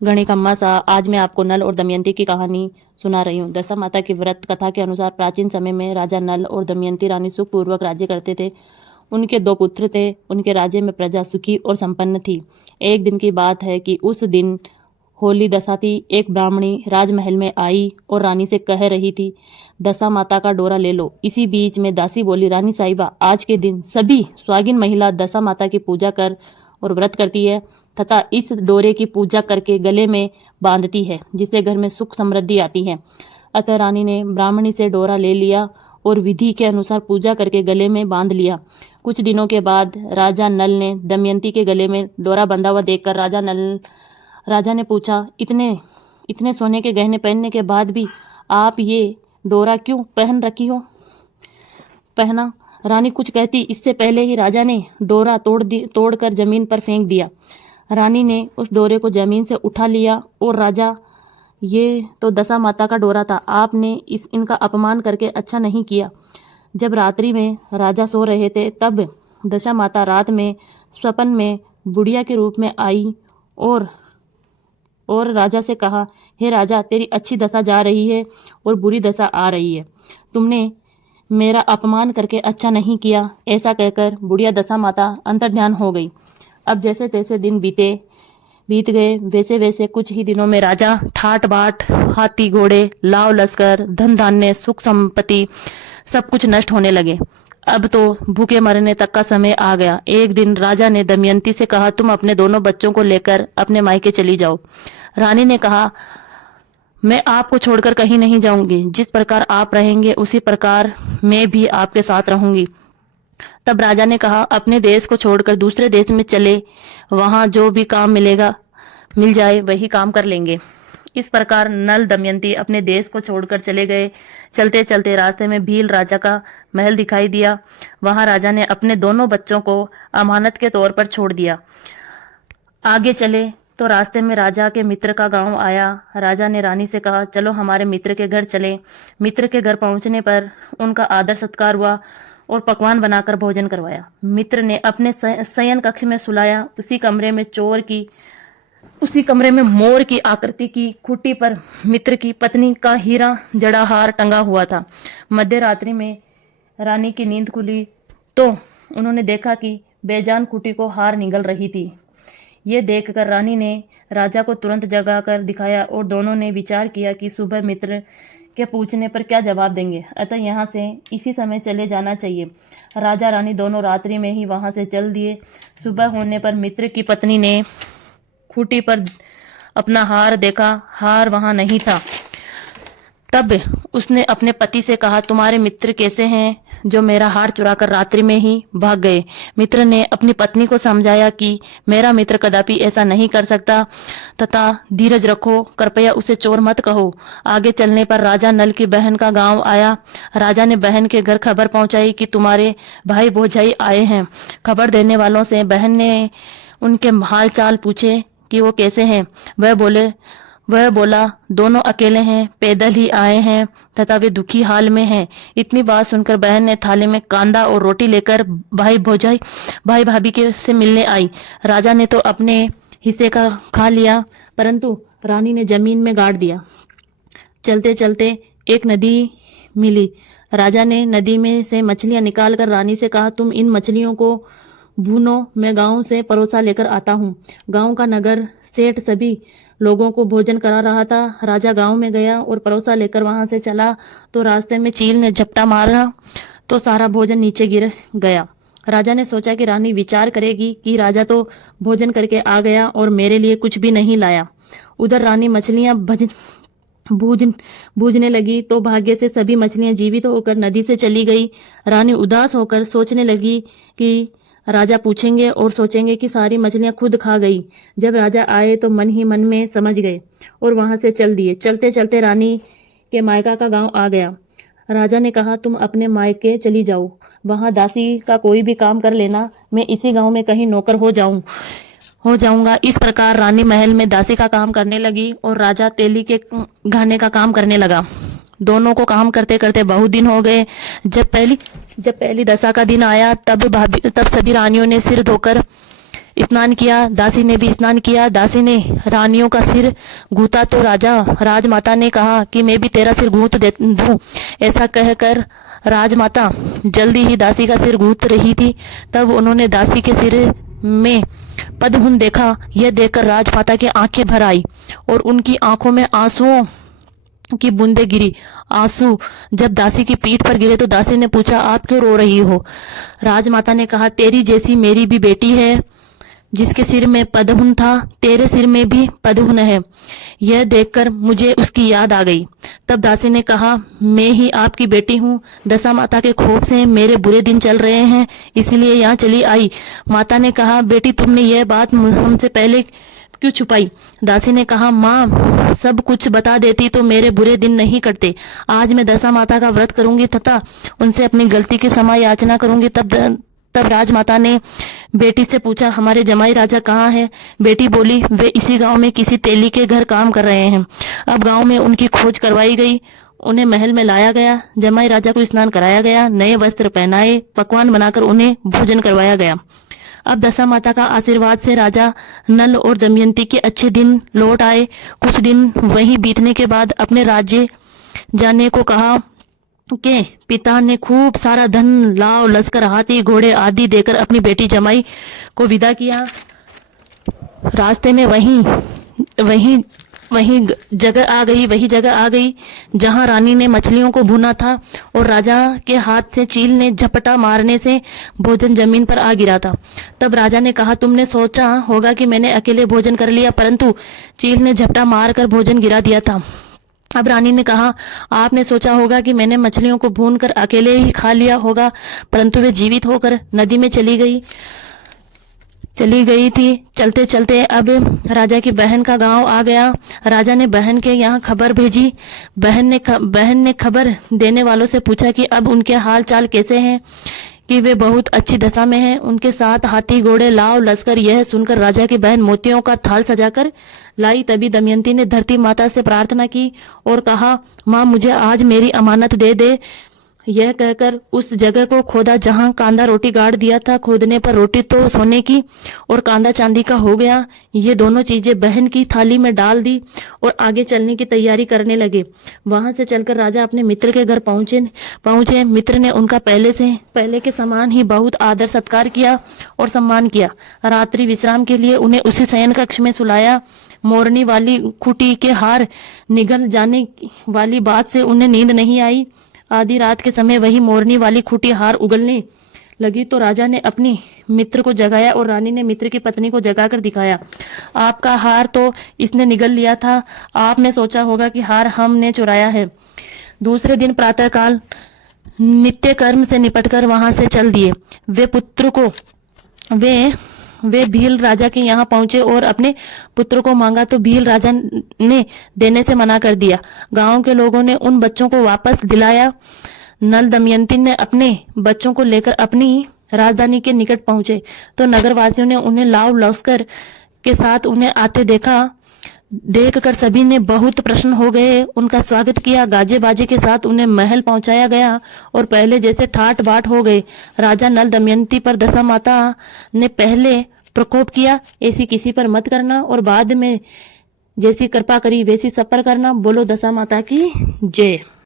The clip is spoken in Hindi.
गणिकम्मा सा आज मैं आपको नल और दमयंती की कहानी सुना रही हूँ। दशा माता की व्रत कथा के अनुसार प्राचीन समय में राजा नल और दमयंती रानी सुखपूर्वक राज्य करते थे। उनके दो पुत्र थे। उनके राज्य में प्रजा सुखी और संपन्न थी। एक दिन की बात है कि उस दिन होली दशा थी। एक ब्राह्मणी राजमहल में आई और रानी से कह रही थी, दशा माता का डोरा ले लो। इसी बीच में दासी बोली, रानी साहिबा, आज के दिन सभी स्वागिन महिला दशा माता की पूजा कर और व्रत करती है तथा इस डोरे की पूजा करके गले में बांधती है, जिससे घर में सुख समृद्धि आती है। अतः रानी ने ब्राह्मणी से डोरा ले लिया और विधि के अनुसार पूजा करके गले में बांध लिया। कुछ दिनों के बाद राजा नल ने दमयंती के गले में डोरा बंधा हुआ देखकर राजा ने पूछा, इतने इतने सोने के गहने पहनने के बाद भी आप ये डोरा क्यों पहन रखी हो पहना? रानी कुछ कहती इससे पहले ही राजा ने डोरा तोड़कर जमीन पर फेंक दिया। रानी ने उस डोरे को जमीन से उठा लिया और राजा, ये तो दशा माता का डोरा था, आपने इनका अपमान करके अच्छा नहीं किया। जब रात्रि में राजा सो रहे थे तब दशा माता रात में स्वप्न में बुढ़िया के रूप में आई और राजा से कहा, हे राजा, तेरी अच्छी दशा जा रही है और बुरी दशा आ रही है। तुमने मेरा अपमान करके अच्छा नहीं किया। ऐसा कहकर बुढ़िया दशा माता अंतर्ध्यान हो गई। अब जैसे तैसे दिन बीत गए। वैसे वैसे कुछ ही दिनों में राजा ठाट बाट, हाथी घोड़े, लाव लश्कर, धन धान्य, सुख संपत्ति सब कुछ नष्ट होने लगे। अब तो भूखे मरने तक का समय आ गया। एक दिन राजा ने दमयंती से कहा, तुम अपने दोनों बच्चों को लेकर अपने मायके चली जाओ। रानी ने कहा, मैं आपको छोड़कर कहीं नहीं जाऊंगी। जिस प्रकार आप रहेंगे उसी प्रकार मैं भी आपके साथ रहूंगी। तब राजा ने कहा, अपने देश को छोड़कर दूसरे देश में चले, वहां जो भी काम मिल जाए वही काम कर लेंगे। इस प्रकार नल दमयंती अपने देश को छोड़कर चले गए। चलते चलते रास्ते में भील राजा का महल दिखाई दिया। वहां राजा ने अपने दोनों बच्चों को अमानत के तौर पर छोड़ दिया। आगे चले तो रास्ते में राजा के मित्र का गांव आया। राजा ने रानी से कहा, चलो हमारे मित्र के घर चले। मित्र के घर पहुंचने पर उनका आदर सत्कार हुआ और पकवान बनाकर भोजन करवाया। मित्र ने अपने शयन कक्ष में सुलाया। उसी कमरे में मोर की आकृति की खूंटी पर मित्र की पत्नी का हीरा जड़ा हार टंगा हुआ था। मध्य रात्रि में रानी की नींद खुली तो उन्होंने देखा कि बेजान खूंटी को हार निगल रही थी। ये देखकर रानी ने राजा को तुरंत जगाकर दिखाया और दोनों ने विचार किया कि सुबह मित्र के पूछने पर क्या जवाब देंगे, अतः यहाँ से इसी समय चले जाना चाहिए। राजा रानी दोनों रात्रि में ही वहां से चल दिए। सुबह होने पर मित्र की पत्नी ने खूंटी पर अपना हार देखा। हार वहां नहीं था। तब उसने अपने पति से कहा, तुम्हारे मित्र कैसे हैं जो मेरा हार चुराकर रात्रि में ही भाग गए? मित्र ने अपनी पत्नी को समझाया कि मेरा मित्र कदापि ऐसा नहीं कर सकता तथा धीरज रखो, कृपया उसे चोर मत कहो। आगे चलने पर राजा नल की बहन का गांव आया। राजा ने बहन के घर खबर पहुंचाई कि तुम्हारे भाई भौजाई आए हैं। खबर देने वालों से बहन ने उनके हाल चाल पूछे कि वो कैसे हैं। वह बोला, दोनों अकेले हैं, पैदल ही आए हैं तथा वे दुखी हाल में हैं। इतनी बात सुनकर बहन ने थाली में कांदा और रोटी लेकर भाई भाभी के से मिलने आई। राजा ने तो अपने हिस्से का खा लिया, परंतु रानी ने जमीन में गाड़ दिया। चलते चलते एक नदी मिली। राजा ने नदी में से मछलियां निकालकर रानी से कहा, तुम इन मछलियों को भूनो, मैं गांव से परोसा लेकर आता हूँ। गांव का नगर सेठ सभी लोगों को भोजन करा रहा था। राजा गांव में गया और परोसा लेकर वहां से चला तो रास्ते में चील ने झपटा मारा तो सारा भोजन नीचे गिर गया। राजा ने सोचा कि रानी विचार करेगी कि राजा तो भोजन करके आ गया और मेरे लिए कुछ भी नहीं लाया। उधर रानी मछलियां बूझने लगी तो भाग्य से सभी मछलियां जीवित होकर नदी से चली गई। रानी उदास होकर सोचने लगी कि राजा पूछेंगे और सोचेंगे कि सारी मछलियां खुद खा गई। जब राजा आए तो मन ही मन में समझ गए और वहां से चल दिए। चलते चलते रानी के मायका का गांव आ गया। राजा ने कहा, तुम अपने मायके चली जाओ, वहां दासी का कोई भी काम कर लेना, मैं इसी गांव में कहीं नौकर हो जाऊंगा। इस प्रकार रानी महल में दासी का काम करने लगी और राजा तेली के घाने का काम करने लगा। दोनों को काम करते करते बहुत दिन हो गए। जब पहली दशा का दिन आया तब सभी रानियों ने सिर धोकर स्नान किया, दासी ने भी स्नान किया। दासी ने रानियों का सिर गूंथा तो राजमाता ने कहा कि मैं भी तेरा सिर गूंथ दूं। ऐसा कहकर राजमाता जल्दी ही दासी का सिर गूंथ रही थी। तब उन्होंने दासी के सिर में पद्महुन देखा। यह देखकर राजमाता की आंखें भर आई और उनकी आंखों में आंसुओं की बूंदें गिरी। आंसू जब दासी की पीठ पर गिरे तो दासी ने पूछा, आप क्यों रो रही हो? राजमाता ने कहा, तेरी जैसी मेरी भी बेटी है जिसके सिर में पद्महुन था, तेरे सिर में भी पद्महुन है। यह देखकर मुझे उसकी याद आ गई। तब दासी ने कहा, मैं ही आपकी बेटी हूँ। दशा माता के कोप से मेरे बुरे दिन चल रहे हैं, इसीलिए यहाँ चली आई। माता ने कहा, बेटी तुमने यह बात हमसे पहले क्यों छुपाई? दासी ने कहा, माँ सब कुछ बता देती तो मेरे बुरे दिन नहीं कटते। आज मैं दशा माता का व्रत करूंगी तथा उनसे अपनी गलती की क्षमा याचना करूंगी। तब राजमाता ने बेटी से पूछा, हमारे जमाई राजा कहाँ है? बेटी बोली, वे इसी गांव में किसी तेली के घर काम कर रहे हैं। अब गांव में उनकी खोज करवाई गई, उन्हें महल में लाया गया। जमाई राजा को स्नान कराया गया, नए वस्त्र पहनाए, पकवान बनाकर उन्हें भोजन करवाया गया। अब दशा माता का आशीर्वाद से राजा नल और दमयंती के अच्छे दिन लौट आए। कुछ दिन वहीं बीतने के बाद अपने राज्य जाने को कहा के पिता ने खूब सारा धन, लाव लश्कर, हाथी घोड़े आदि देकर अपनी बेटी जमाई को विदा किया। रास्ते में वही जगह आ गई जहां रानी ने मछलियों को भूना था और राजा के हाथ से चील ने झपटा मारने से भोजन जमीन पर आ गिरा था। तब राजा ने कहा, तुमने सोचा होगा कि मैंने अकेले भोजन कर लिया, परंतु चील ने झपटा मारकर भोजन गिरा दिया था। अब रानी ने कहा, आपने सोचा होगा कि मैंने मछलियों को भून कर अकेले ही खा लिया होगा, परंतु वे जीवित होकर नदी में चली गई थी। चलते चलते अब राजा की बहन का गांव आ गया। राजा ने बहन के यहाँ खबर भेजी। बहन ने खबर देने वालों से पूछा कि अब उनके हाल चाल कैसे हैं, कि वे बहुत अच्छी दशा में हैं। उनके साथ हाथी घोड़े लाव लश्कर। यह सुनकर राजा की बहन मोतियों का थाल सजाकर लाई। तभी दमयंती ने धरती माता से प्रार्थना की और कहा, माँ मुझे आज मेरी अमानत दे दे। यह कहकर उस जगह को खोदा जहां कांदा रोटी गाड़ दिया था। खोदने पर रोटी तो सोने की और कांदा चांदी का हो गया। ये दोनों चीजें बहन की थाली में डाल दी और आगे चलने की तैयारी करने लगे। वहां से चलकर राजा अपने मित्र के घर पहुंचे। मित्र ने उनका पहले के समान ही बहुत आदर सत्कार किया और सम्मान किया। रात्रि विश्राम के लिए उन्हें उसी शयन कक्ष में सुलाया। मोरनी वाली खूंटी के हार निगल जाने वाली बात से उन्हें नींद नहीं आई। आधी रात के समय वही मोरनी वाली खूंटी हार उगलने लगी तो राजा ने अपनी मित्र को जगाया और रानी ने मित्र की पत्नी को जगाकर दिखाया। आपका हार तो इसने निगल लिया था। आपने सोचा होगा कि हार हमने चुराया है। दूसरे दिन प्रातःकाल नित्य कर्म से निपटकर वहां से चल दिए। वे भील राजा के यहाँ पहुंचे और अपने पुत्र को मांगा तो भील राजा ने देने से मना कर दिया। गांव के लोगों ने उन बच्चों को वापस दिलाया। नल दमयंती ने अपने बच्चों को लेकर अपनी राजधानी के निकट पहुंचे तो नगरवासियों ने उन्हें लाव लश्कर के साथ उन्हें आते देखकर सभी ने बहुत प्रसन्न हो गए। उनका स्वागत किया। गाजे बाजे के साथ उन्हें महल पहुंचाया गया और पहले जैसे ठाट बाट हो गए। राजा नल दमयंती पर दशा माता ने पहले प्रकोप किया, ऐसी किसी पर मत करना, और बाद में जैसी कृपा करी वैसी सब पर करना। बोलो दशा माता की जय।